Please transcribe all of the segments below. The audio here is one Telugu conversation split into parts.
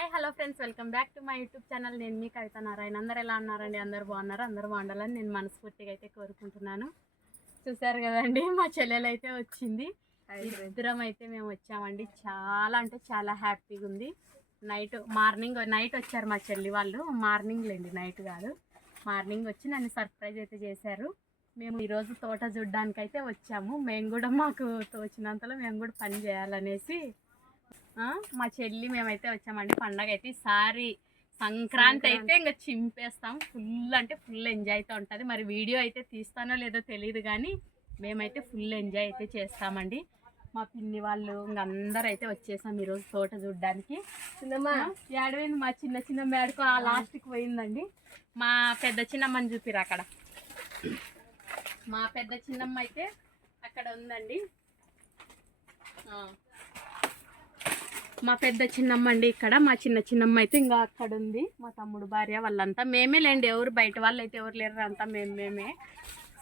Hi hello friends welcome back to my YouTube channel నేను మీ కవిత నారాయణ. అందరు ఎలా ఉన్నారండి? అందరు బాగున్నారు? అందరు బాగుండాలని నేను మనస్ఫూర్తిగా అయితే కోరుకుంటున్నాను. చూసారు కదండి మా చెల్లెలు అయితే వచ్చింది. ఇద్దరం అయితే మేము వచ్చామండి. చాలా అంటే చాలా హ్యాపీగా ఉంది. నైట్ మార్నింగ్ నైట్ వచ్చారు మా చెల్లి వాళ్ళు. మార్నింగ్ లేండి నైట్ కాదు. మార్నింగ్ వచ్చి నన్ను సర్ప్రైజ్ అయితే చేశారు. మేము ఈరోజు తోట చూడ్డానికి అయితే వచ్చాము. మేము కూడా మాకు తోచినంతలో మేము కూడా పని చేయాలనేసి మా చెల్లి మేమైతే వచ్చామండి. పండగ అయితే ఈసారి సంక్రాంతి అయితే ఇంకా చింపేస్తాం. ఫుల్ అంటే ఫుల్ ఎంజాయ్ అయితే ఉంటుంది. మరి వీడియో అయితే తీస్తానో లేదో తెలియదు కానీ మేమైతే ఫుల్ ఎంజాయ్ అయితే చేస్తామండి. మా పిన్ని వాళ్ళు ఇంక అందరూ అయితే వచ్చేసాం ఈరోజు తోట చూడడానికి. ఏడవైంది మా చిన్న చిన్న మేడకు ఆ లాస్ట్కి పోయిందండి. మా పెద్ద చిన్నమ్మని చూపిరు అక్కడ. మా పెద్ద చిన్నమ్మ అయితే అక్కడ ఉందండి. మా పెద్ద చిన్నమ్మ అండి ఇక్కడ మా చిన్న చిన్నమ్మ అయితే ఇంకా అక్కడ ఉంది మా తమ్ముడు భార్య వాళ్ళంతా మేమే లేండి ఎవరు బయట వాళ్ళు అయితే ఎవరు లేరు అంతా మేము మేమే.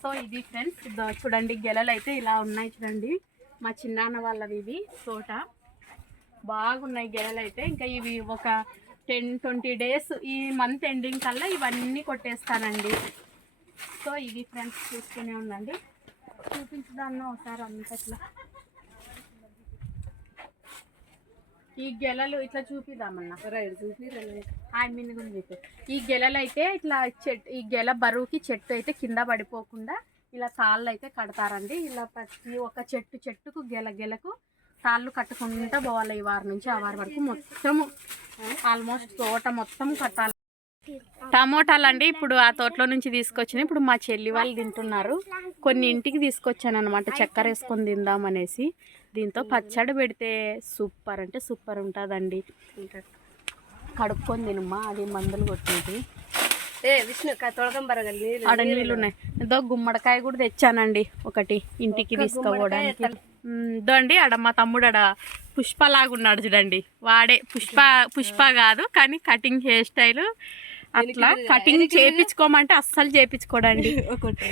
సో ఇది ఫ్రెండ్స్ చూడండి గెలలు అయితే ఇలా ఉన్నాయి చూడండి. మా చిన్నాన్న వాళ్ళవి ఇవి తోట. బాగున్నాయి గెలలు అయితే. ఇంకా ఇవి ఒక టెన్ ట్వంటీ డేస్ ఈ మంత్ ఎండింగ్ కల్లా ఇవన్నీ కొట్టేస్తానండి. సో ఇది ఫ్రెండ్స్ చూస్తూనే ఉండండి. చూపించదాన్ని ఒకసారి అంతట్లా ఈ గెలలు ఇట్లా చూపిద్దామన్నా. ఐ మీన్ కూడా చూపి ఈ గెలలు అయితే ఇట్లా చెట్టు ఈ గెల బరువుకి చెట్టు అయితే కింద పడిపోకుండా ఇలా తాళ్ళు అయితే కడతారండి. ఇలా ప్రతి ఒక్క చెట్టు చెట్టుకు గెల గెలకు తాళ్ళు కట్టుకుంటూ పోవాలి ఈ వారం నుంచి ఆ వారం వరకు మొత్తము. ఆల్మోస్ట్ తోట మొత్తం కట్టాలి. టమోటాలు అండి ఇప్పుడు ఆ తోటలో నుంచి తీసుకొచ్చిన ఇప్పుడు మా చెల్లి వాళ్ళు తింటున్నారు. కొన్ని ఇంటికి తీసుకొచ్చాను అనమాట చక్కెర వేసుకొని తిందామనేసి. దీంతో పచ్చడి పెడితే సూపర్ అంటే సూపర్ ఉంటుందండి. కడుక్కొని తినమ్మా అది మందులు కొట్టేది. ఏ విష్ణు ఆడ నీళ్ళు. ఉన్నాయి ఏదో గుమ్మడికాయ కూడా తెచ్చానండి ఒకటి ఇంటికి తీసుకుపోవడానికి. ఉమ్, ఇదో అండి ఆడ మా తమ్ముడు ఆడ పుష్పలాగా ఉన్నాడు చూడండి. వాడే పుష్ప పుష్ప కాదు కానీ కటింగ్ హెయిర్ స్టైల్ అట్లా కటింగ్ చేపించుకోమంటే అస్సలు చేపించుకోడండి. ఒకటి.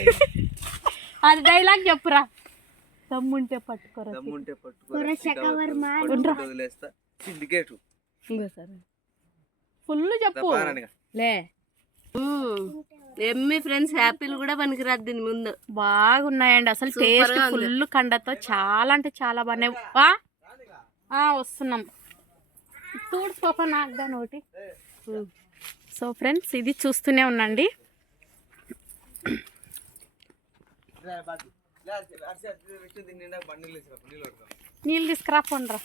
అది డైలాగ్ చెప్పురా. తమ్ముంటే పట్టుకోరా దమ్ముంటే పట్టుకోరా. వదిలేస్తా. సిండికేట్ ఇంకోసారి ఫుల్ చెప్పు. లే. ఎమ్మి ఫ్రెండ్స్ యాపిల్ కూడా పనికిరాదు దీని ముందు. బాగున్నాయండి. అసలు టేస్ట్. ఫుల్ కండతో చాలా అంటే చాలా బాగున్నాయి. వస్తున్నాం. తూడ్చుకోప నాకు ఒకటి సో ఫ్రెండ్స్ ఇది చూస్తూనే ఉండండి. నీళ్ళు తీసుకురా పోండ్రా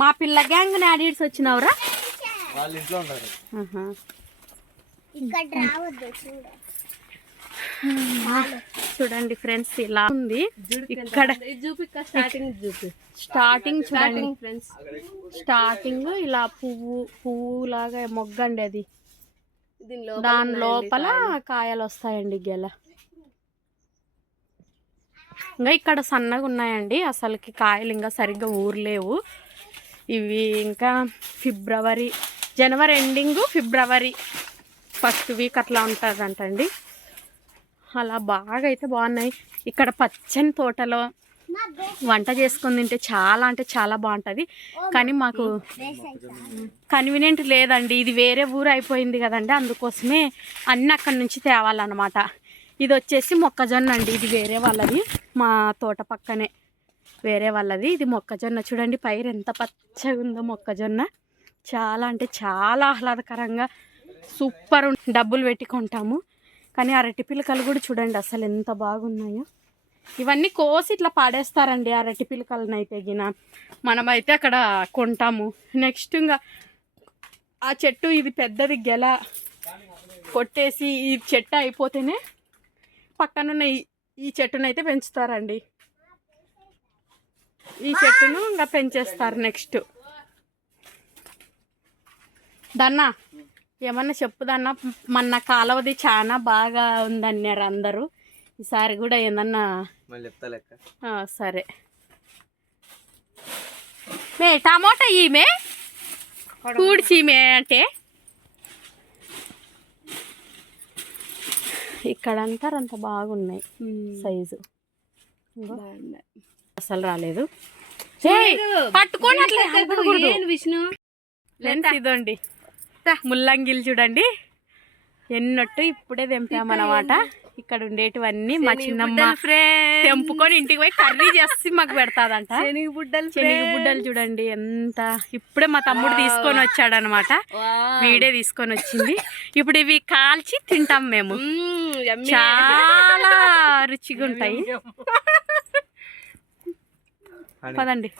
మా పిల్ల గ్యాంగ్ యాడిడ్స్ వచ్చినావురా? వాళ్ళ ఇంట్లో ఆహా. చూడండి ఫ్రెండ్స్ ఇలా ఉంది. ఇక్కడ స్టార్టింగ్ చూపి స్టార్టింగ్ చూడండి. స్టార్టింగ్ ఫ్రెండ్స్ స్టార్టింగ్ ఇలా పువ్వు పువ్వు లాగా మొగ్గండి అది. దాని లోపల కాయలు వస్తాయండి గెల. ఇంకా ఇక్కడ సన్నగా ఉన్నాయండి. అసలుకి కాయలు ఇంకా సరిగ్గా ఊర్లేవు. ఇవి ఇంకా ఫిబ్రవరి జనవరి ఎండింగ్ ఫిబ్రవరి ఫస్ట్ వీక్ అట్లా ఉంటుందంటండి. అలా బాగా అయితే బాగున్నాయి. ఇక్కడ పచ్చని తోటలో వంట చేసుకొని తింటే చాలా అంటే చాలా బాగుంటుంది. కానీ మాకు కన్వీనియంట్ లేదండి. ఇది వేరే ఊరు అయిపోయింది కదండి. అందుకోసమే అన్నీ అక్కడి నుంచి తేవాలన్నమాట. ఇది వచ్చేసి మొక్కజొన్న అండి. ఇది వేరే వాళ్ళది. మా తోట పక్కనే. వేరే వాళ్ళది. ఇది మొక్కజొన్న. చూడండి పైరు ఎంత పచ్చగా ఉందో మొక్కజొన్న. చాలా అంటే చాలా ఆహ్లాదకరంగా సూపర్ డబ్బులు పెట్టి కొంటాము. కానీ అరటి పిలకలు కూడా చూడండి అసలు ఎంత బాగున్నాయో. ఇవన్నీ కోసి ఇట్లా పాడేస్తారండి అరటి పిలకలను అయితే గిన. మనమైతే అక్కడ కొంటాము. నెక్స్ట్ ఇంకా ఆ చెట్టు ఇది పెద్దది గెల. కొట్టేసి ఈ చెట్టు అయిపోతేనే పక్కనున్న ఈ చెట్టునైతే పెంచుతారండి. ఈ చెట్టును ఇంకా పెంచేస్తారు నెక్స్ట్. దన్నా ఏమన్నా చెప్పు దన్నా మొన్న కాలువది చాలా బాగా ఉందన్నారు అందరూ. ఈసారి కూడా ఏందన్నా సరే. మే టమాటా ఈమె? కూడిచీమే అంటే? ఇక్కడంతా అంత బాగున్నాయి. సైజు. అసలు రాలేదు. విష్ణు? ఫ్రెండ్స్ ఇదండి. ముల్లంగిలు చూడండి. ఎన్నట్టు ఇప్పుడే తెంపామన్నమాట. ఇక్కడ ఉండేటివన్నీ మా చిన్నమ్మ తెంపుకొని ఇంటికి పోయి కర్రీ చేసి మాకు పెడతాదంట. శనగ బుడ్డలు శనగ బుడ్డలు చూడండి ఎంత. ఇప్పుడే మా తమ్ముడు తీసుకొని వచ్చాడు అనమాట వీడే తీసుకొని వచ్చింది. ఇప్పుడు ఇవి కాల్చి తింటాం మేము. చాలా రుచిగా ఉంటాయి పదండి.